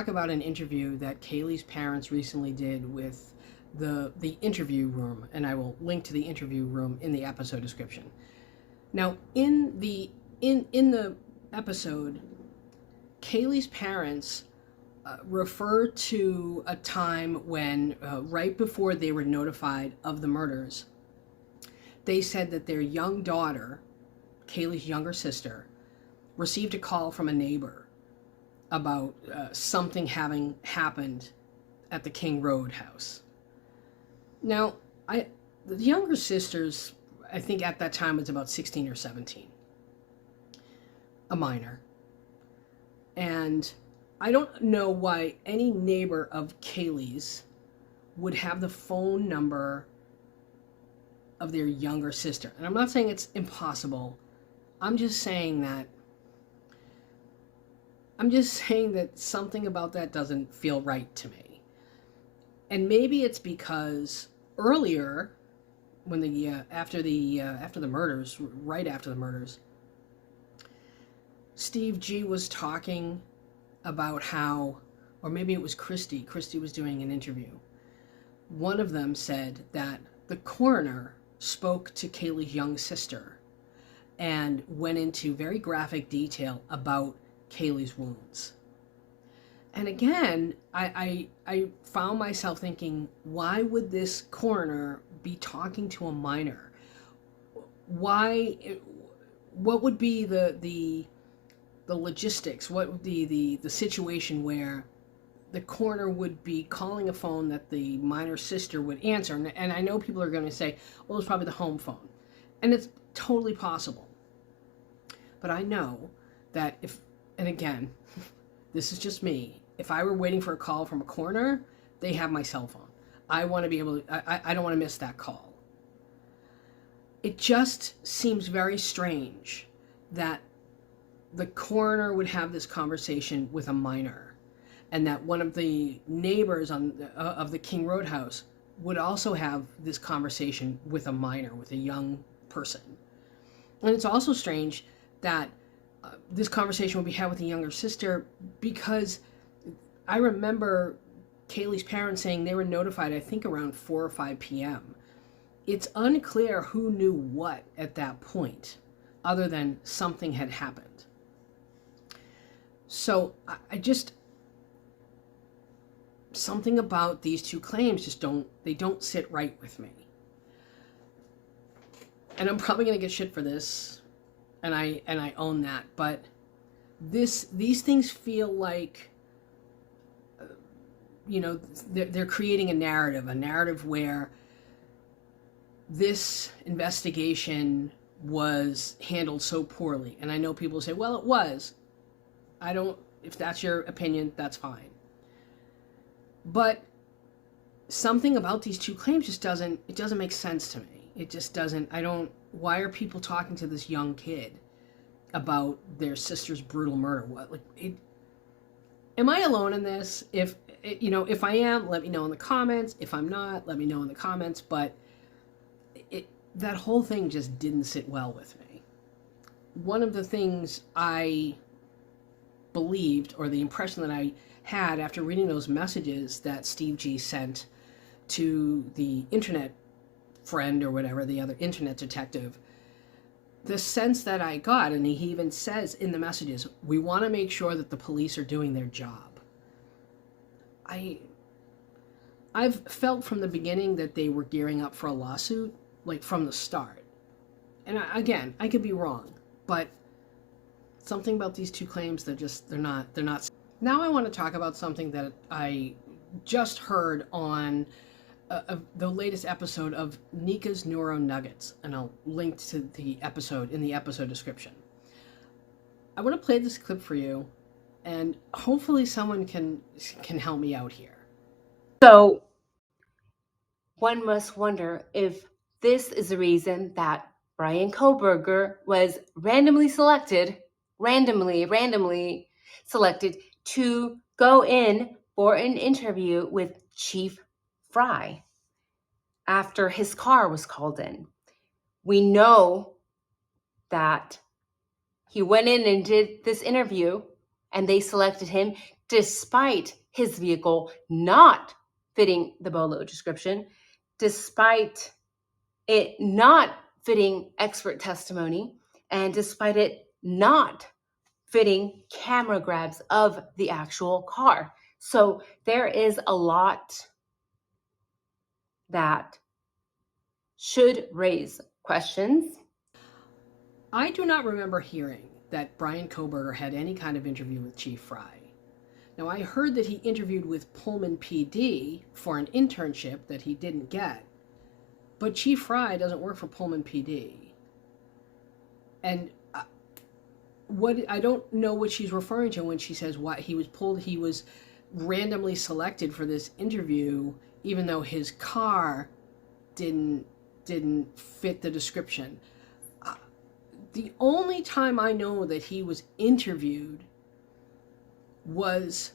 talk about an interview that Kaylee's parents recently did with the interview room, and I will link to the interview room in the episode description. Now, in the episode, Kaylee's parents refer to a time when, right before they were notified of the murders, they said that their young daughter, Kaylee's younger sister, received a call from a neighbor about something having happened at the King Road house. Now, the younger sisters, I think at that time was about 16 or 17, a minor. And I don't know why any neighbor of Kaylee's would have the phone number of their younger sister. And I'm not saying it's impossible. I'm just saying that something about that doesn't feel right to me. And maybe it's because earlier, when after the murders, right after the murders, Steve G was talking about how, or maybe it was Christy was doing an interview. One of them said that the coroner spoke to Kaylee's young sister and went into very graphic detail about Kaylee's wounds. And again, I found myself thinking, why would this coroner be talking to a minor? What would be the logistics? What would be the situation where the coroner would be calling a phone that the minor sister would answer? And I know people are going to say, well, it's probably the home phone. And it's totally possible. But I know that and again, this is just me, if I were waiting for a call from a coroner, they have my cell phone. I want to be able to, I don't want to miss that call. It just seems very strange that the coroner would have this conversation with a minor, and that one of the neighbors of the King Road house would also have this conversation with a minor, with a young person. And it's also strange that this conversation would be had with the younger sister, because I remember Kaylee's parents saying they were notified, I think, around 4 or 5 p.m. It's unclear who knew what at that point, other than something had happened. So something about these two claims just don't sit right with me. And I'm probably going to get shit for this, and I own that, but these things feel like, they're creating a narrative where this investigation was handled so poorly. And I know people say, well, it was. If that's your opinion, that's fine. But something about these two claims just doesn't make sense to me. It just doesn't. Why are people talking to this young kid about their sister's brutal murder? Am I alone in this? If I am, let me know in the comments. If I'm not, let me know in the comments. But that whole thing just didn't sit well with me. One of the things I believed, or the impression that I had after reading those messages that Steve G sent to the internet friend or whatever, the other internet detective, the sense that I got, and he even says in the messages, we want to make sure that the police are doing their job. I've felt from the beginning that they were gearing up for a lawsuit, like from the start. And again, I could be wrong, but something about these two claims, they're not. Now I want to talk about something that I just heard on the latest episode of NIKKA'S NEURO Nuggets, and I'll link to the episode in the episode description. I want to play this clip for you, and hopefully someone can help me out here. So one must wonder if this is the reason that Bryan Kohberger was randomly selected to go in for an interview with Chief Fry after his car was called in. We know that he went in and did this interview, and they selected him despite his vehicle not fitting the BOLO description, despite it not fitting expert testimony, and despite it not fitting camera grabs of the actual car. So there is a lot that should raise questions. I do not remember hearing that Brian Kohberger had any kind of interview with Chief Fry. Now, I heard that he interviewed with Pullman PD for an internship that he didn't get, but Chief Fry doesn't work for Pullman PD. And what I don't know what she's referring to when she says what he was randomly selected for this interview, even though his car didn't fit the description. The only time I know that he was interviewed was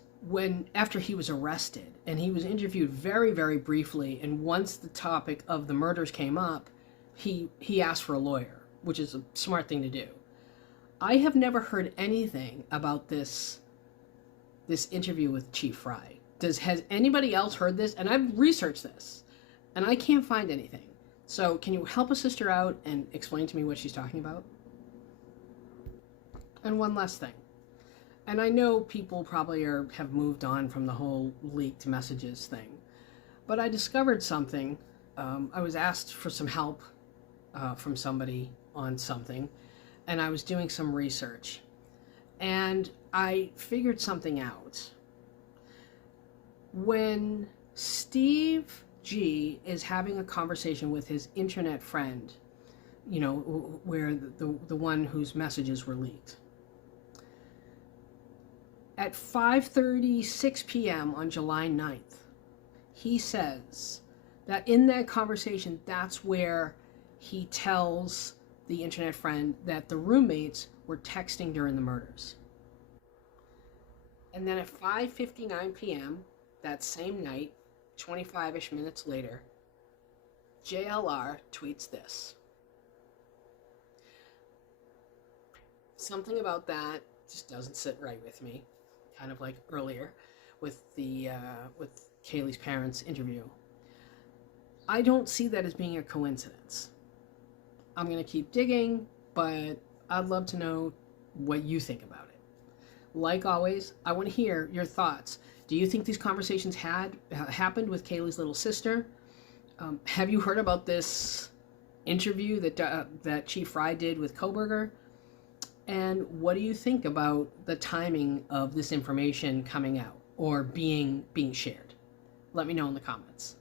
after he was arrested, and he was interviewed very, very briefly, and once the topic of the murders came up, he asked for a lawyer, which is a smart thing to do. I have never heard anything about this interview with Chief Fry. Has anybody else heard this? And I've researched this, and I can't find anything. So can you help a sister out and explain to me what she's talking about? And one last thing. And I know people probably have moved on from the whole leaked messages thing, but I discovered something. I was asked for some help from somebody on something, and I was doing some research, and I figured something out. When Steve G is having a conversation with his internet friend, you know, where the one whose messages were leaked, at 5:36 p.m. on July 9th, he says that in that conversation, that's where he tells the internet friend that the roommates were texting during the murders. And then at 5:59 p.m. that same night, 25-ish minutes later, JLR tweets this. Something about that just doesn't sit right with me. Kind of like earlier with with Kaylee's parents' interview. I don't see that as being a coincidence. I'm going to keep digging, but I'd love to know what you think about it. Like always, I want to hear your thoughts. Do you think these conversations happened with Kaylee's little sister? Have you heard about this interview that Chief Fry did with Kohberger? And what do you think about the timing of this information coming out or being shared? Let me know in the comments.